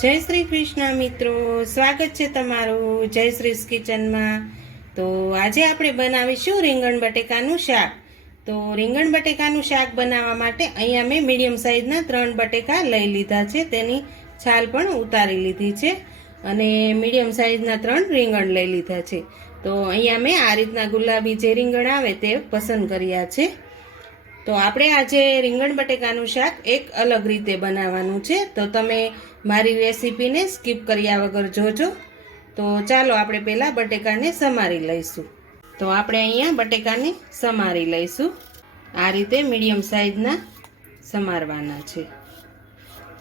જય શ્રી કૃષ્ણ મિત્રો. સ્વાગત છે તમારું જય શ્રી કિચનમાં. તો આજે આપણે બનાવીશું રીંગણ બટેકાનું શાક. તો રીંગણ બટેકાનું શાક બનાવવા માટે અહીંયા મેં મીડિયમ સાઇઝના ત્રણ બટેકા લઈ લીધા છે. તેની છાલ પણ ઉતારી લીધી છે અને મીડિયમ સાઇઝના ત્રણ રીંગણ લઈ લીધા છે. તો અહીંયા મેં આ રીતના ગુલાબી જે રીંગણ આવે તે પસંદ કર્યા છે. તો આપણે આજે રીંગણ બટેકાનું શાક એક અલગ રીતે બનાવવાનું છે. તો તમે મારી રેસીપીને સ્કીપ કર્યા વગર જોજો. તો ચાલો આપણે પહેલાં બટેકાને સમારી લઈશું. તો આપણે અહીંયા બટેકાને સમારી લઈશું. આ રીતે મીડિયમ સાઇઝના સમારવાના છે.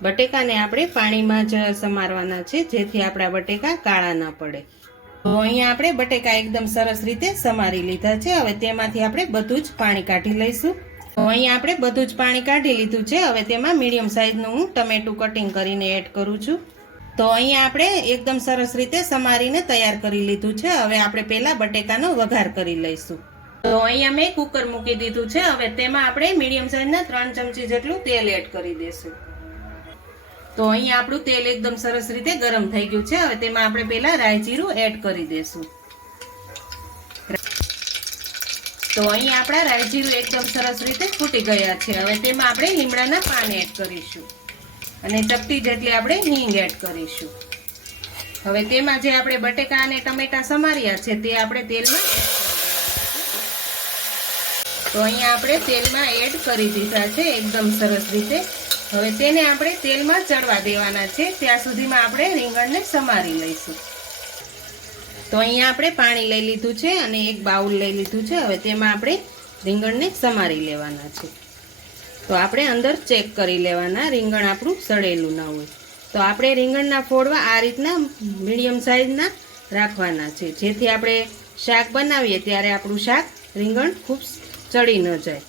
બટેકાને આપણે પાણીમાં જ સમારવાના છે, જેથી આપણા બટેકા કાળા ન પડે. તો અહીંયા આપણે બટેકા એકદમ સરસ રીતે સમારી લીધા છે. હવે તેમાંથી આપણે બધું જ પાણી કાઢી લઈશું. તો અહીંયા આપણે બધું જ પાણી કાઢી લીધું છે. હવે તેમાં મીડિયમ સાઇઝનું હું ટમેટું કટિંગ કરીને એડ કરું છું. તો અહીંયા આપણે એકદમ સરસ રીતે સમારીને તૈયાર કરી લીધું છે. હવે આપણે પહેલાં બટેકાનો વઘાર કરી લઈશું. તો અહીંયા મેં કુકર મૂકી દીધું છે. હવે તેમાં આપણે મીડિયમ સાઇઝના ત્રણ ચમચી જેટલું તેલ એડ કરી દઈશું. તો અહીંયા આપણું તેલ એકદમ સરસ રીતે ગરમ થઈ ગયું છે. હવે તેમાં આપણે પહેલાં રાઈ જીરું એડ કરી દઈશું. તો અહીં આપણા રાઈ એકદમ સરસ રીતે ફૂટી ગયા છે. હવે તેમાં આપણે લીમડાના પાન એડ કરીશું. અને ચપટી જેટલી આપણે હિંગ એડ કરીશું. હવે તેમાં જે આપણે બટેકા અને ટમેટા સમાર્યા છે, તે આપણે તેલમાં તો અહીંયા આપણે તેલમાં એડ કરી દીધા છે, એકદમ સરસ રીતે. હવે તેને આપણે તેલમાં ચડવા દેવાના છે. ત્યાં સુધીમાં આપણે રીંગણને સમારી લઈશું. તો અહીંયા આપણે પાણી લઈ લીધું છે અને એક બાઉલ લઈ લીધું છે. હવે તેમાં આપણે રીંગણને સમારી લેવાના છે. તો આપણે અંદર ચેક કરી લેવાના રીંગણ આપણું સડેલું ના હોય. તો આપણે રીંગણના ફોડવા આ રીતના મીડિયમ સાઇઝના રાખવાના છે. જેથી આપણે શાક બનાવીએ ત્યારે આપણું શાક રીંગણ ખૂબ ચડી ન જાય.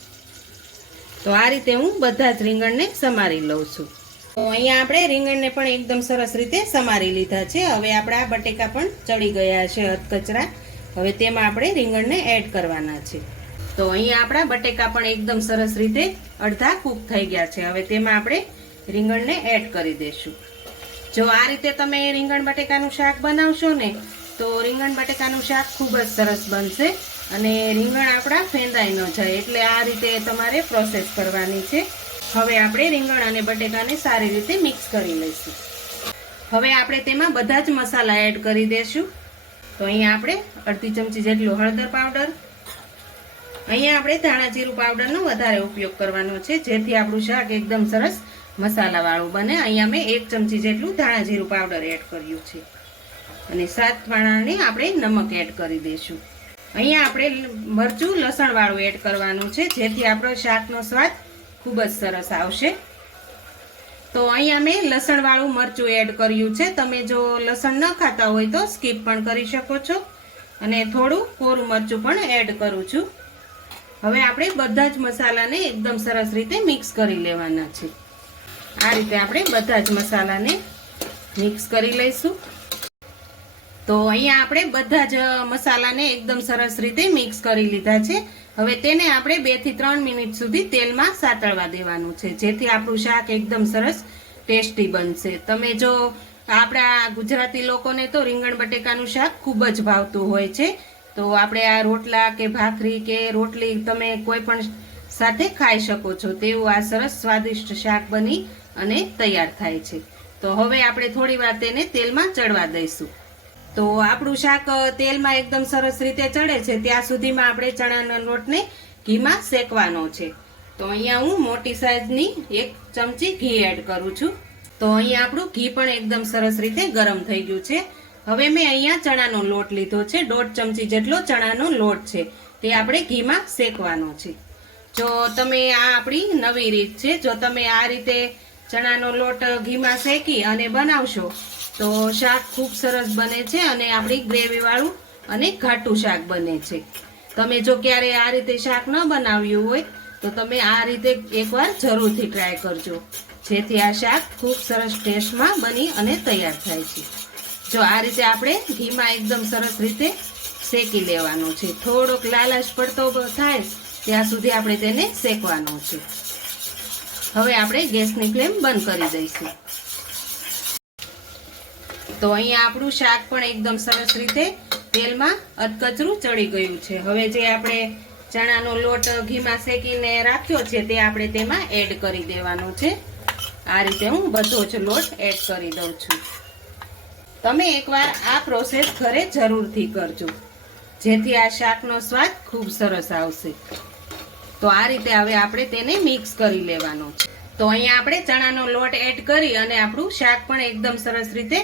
તો આ રીતે હું બધા જ રીંગણને સમારી લઉં છું. અહીંયા આપણે રીંગણને પણ એકદમ સરસ રીતે સમારી લીધા છે. હવે આપણા બટેકા પણ ચડી ગયા છે અધકચરા હવે તેમાં આપણે રીંગણને એડ કરવાના છે. તો અહીંયા આપણા બટેકા પણ એકદમ સરસ રીતે અડધા કૂક થઈ ગયા છે. હવે તેમાં આપણે રીંગણને એડ કરી દઈશું. જો આ રીતે તમે રીંગણ બટેકાનું શાક બનાવશો ને, તો રીંગણ બટેકાનું શાક ખૂબ જ સરસ બનશે અને રીંગણ આપણા ફેંદાઈ ન જાય. એટલે આ રીતે તમારે પ્રોસેસ કરવાની છે. હવે આપણે રીંગણ અને બટેકાને સારી રીતે મિક્સ કરી લઈશું. હવે આપણે તેમાં બધા જ મસાલા એડ કરી દઈશું તો અહીંયા આપણે અડધી ચમચી જેટલું હળદર પાવડર. અહીંયા આપણે ધાણા જીરું પાવડરનો વધારે ઉપયોગ કરવાનો છે, જેથી આપણું શાક એકદમ સરસ મસાલાવાળું બને. અહીંયા મેં એક ચમચી જેટલું ધાણા જીરું પાવડર એડ કર્યું છે. અને સાત પાણાને આપણે નમક એડ કરી દઈશું અહીંયા આપણે મરચું લસણવાળું એડ કરવાનું છે, જેથી આપણો શાકનો સ્વાદ ખૂબ જ સરસ આવશે. તો અહીંયા મેં લસણવાળું મરચું એડ કર્યું છે. તમે જો લસણ ન ખાતા હોય તો સ્કીપ પણ કરી શકો છો. અને થોડું કોરું મરચું પણ એડ કરું છું. હવે આપણે બધા જ મસાલાને એકદમ સરસ રીતે મિક્સ કરી લેવાના છે. આ રીતે આપણે બધા જ મસાલાને મિક્સ કરી લઈશું. તો અહીંયા આપણે બધા જ મસાલાને એકદમ સરસ રીતે મિક્સ કરી લીધા છે. હવે તેને આપણે બેથી ત્રણ મિનિટ સુધી તેલમાં સાતળવા દેવાનું છે. જેથી આપણું શાક એકદમ સરસ ટેસ્ટી બનશે. તમે જો આપણા ગુજરાતી લોકોને તો રીંગણ બટેકાનું શાક ખૂબ જ ભાવતું હોય છે. તો આપણે આ રોટલા કે ભાખરી કે રોટલી તમે કોઈ પણ સાથે ખાઈ શકો છો. તેવું આ સરસ સ્વાદિષ્ટ શાક બની અને તૈયાર થાય છે. તો હવે આપણે થોડી વાર તેને તેલમાં ચડવા દઈશું. તો આપણું શાક તેલમાં એકદમ સરસ રીતે ચડે છે. ત્યાં સુધીમાં આપણે ચણાના લોટને ઘીમાં શેકવાનો છે. તો અહીંયા હું મોટી સાઈઝની એક ચમચી ઘી એડ કરું છું. તો અહીંયા આપણું ઘી પણ એકદમ સરસ રીતે ગરમ થઈ ગયું છે. હવે મેં અહીંયા ચણાનો લોટ લીધો છે, દોઢ ચમચી જેટલો ચણાનો લોટ છે. તે આપણે ઘીમાં શેકવાનો છે. જો તમે આ આપણી નવી રીત છે, જો તમે આ રીતે ચણાનો લોટ ઘીમાં શેકી અને બનાવશો. તો શાક ખૂબ સરસ બને છે અને આપણી ગ્રેવીવાળું અને ઘાટું શાક બને છે. તમે જો ક્યારે આ રીતે શાક ન બનાવ્યું હોય, તો તમે આ રીતે એકવાર જરૂરથી ટ્રાય કરજો. જેથી આ શાક ખૂબ સરસ ટેસ્ટમાં બની અને તૈયાર થાય છે. જો આ રીતે આપણે ઘીમાં એકદમ સરસ રીતે શેકી લેવાનું છે. થોડોક લાલાશ પડતો થાય, ત્યાં સુધી આપણે તેને શેકવાનો છે. હવે આપણે ગેસની ફ્લેમ બંધ કરી દઈશું. તો અહીંયા આપણું શાક પણ એકદમ સરસ રીતે તેલમાં અધકચરું ચડી ગયું છે. હવે જે આપણે ચણાનો લોટ ઘીમાં શેકીને રાખ્યો છે તે આપણે તેમાં એડ કરી દેવાનો છે. આ રીતે હું બધો જ લોટ એડ કરી દઉં છું. તમે એકવાર આ પ્રોસેસ ઘરે જરૂરથી કરજો. જેથી આ શાકનો સ્વાદ ખૂબ સરસ આવશે. તો આ રીતે હવે આપણે તેને મિક્સ કરી લેવાનો છે. તો અહીંયા આપણે ચણાનો લોટ એડ કરી અને આપણું શાક પણ એકદમ સરસ રીતે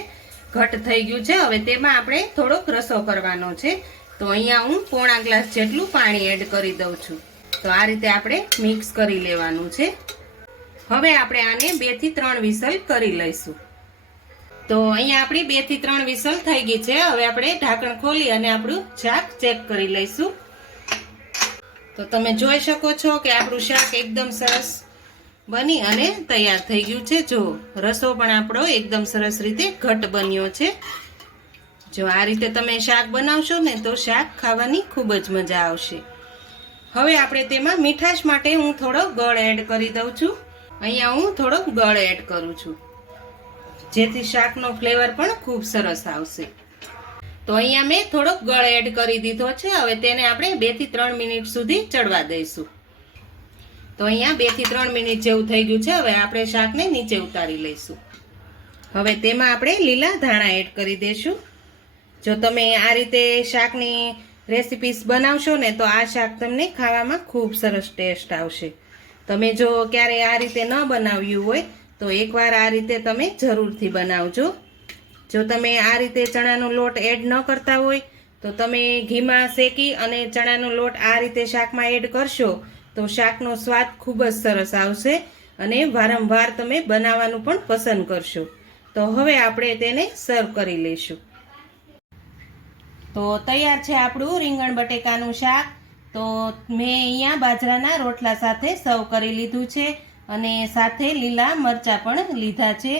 ઘટ થઈ ગયું છે. હવે તેમાં આપણે થોડોક રસો કરવાનો છે. તો અહીંયા હું પોણા ગ્લાસ જેટલું પાણી એડ કરી દઉં છું. તો આ રીતે આપણે મિક્સ કરી લેવાનું છે. હવે આપણે આને બેથી ત્રણ વિસલ કરી લઈશું. તો અહીંયા આપણી બેથી ત્રણ વિસલ થઈ ગઈ છે. હવે આપણે ઢાંકણ ખોલી અને આપણું શાક ચેક કરી લઈશું. તો તમે જોઈ શકો છો કે આપણું શાક એકદમ સરસ બની અને તૈયાર થઈ ગયું છે. જો રસો પણ આપણો એકદમ સરસ રીતે ઘટ બન્યો છે. જો આ રીતે તમે શાક બનાવશો ને તો શાક ખાવાની ખૂબ જ મજા આવશે. હવે આપણે તેમાં મીઠાશ માટે હું થોડો ગળ એડ કરી દઉં છું. અહીંયા હું થોડો ગળ એડ કરું છું. જેથી શાકનો ફ્લેવર પણ ખૂબ સરસ આવશે. તો અહીંયા મેં થોડોક ગળ એડ કરી દીધો છે. હવે તેને આપણે બેથી ત્રણ મિનિટ સુધી ચડવા દઈશું. તો અહીંયા બેથી ત્રણ મિનિટ જેવું થઈ ગયું છે. હવે આપણે શાકને નીચે ઉતારી લઈશું. હવે તેમાં આપણે લીલા ધાણા એડ કરી દઈશું. જો તમે આ રીતે શાકની રેસિપીસ બનાવશો ને તો આ શાક તમને ખાવામાં ખૂબ સરસ ટેસ્ટ આવશે. તમે જો ક્યારે આ રીતે ન બનાવ્યું હોય તો એકવાર આ રીતે તમે જરૂરથી બનાવજો. જો તમે આ રીતે ચણાનો લોટ એડ ન કરતા હોય, તો તમે ઘીમાં શેકી અને ચણાનો લોટ આ રીતે શાકમાં એડ કરશો, તો શાકનો સ્વાદ ખૂબ જ સરસ આવશે અને વારંવાર તમે બનાવવાનું પણ પસંદ કરશો. તો હવે આપણે તેને સર્વ કરી લઈશું. તો તૈયાર છે આપણું રીંગણ બટેકાનું શાક. તો મેં અહીંયા બાજરાના રોટલા સાથે સર્વ કરી લીધું છે અને સાથે લીલા મરચાં પણ લીધા છે.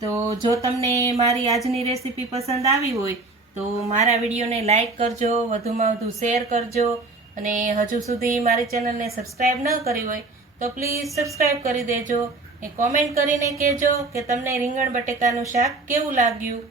તો જો તમને મારી આજની રેસીપી પસંદ આવી હોય, તો મારા વિડીયોને લાઈક કરજો, વધુમાં વધુ શેર કરજો, અને હજુ સુધી મારી ચેનલને સબસ્ક્રાઈબ ન કરી હોય, તો પ્લીઝ સબસ્ક્રાઈબ કરી દેજો એ કોમેન્ટ કરીને કહેજો કે તમને રીંગણ બટેકાનું શાક કેવું લાગ્યું.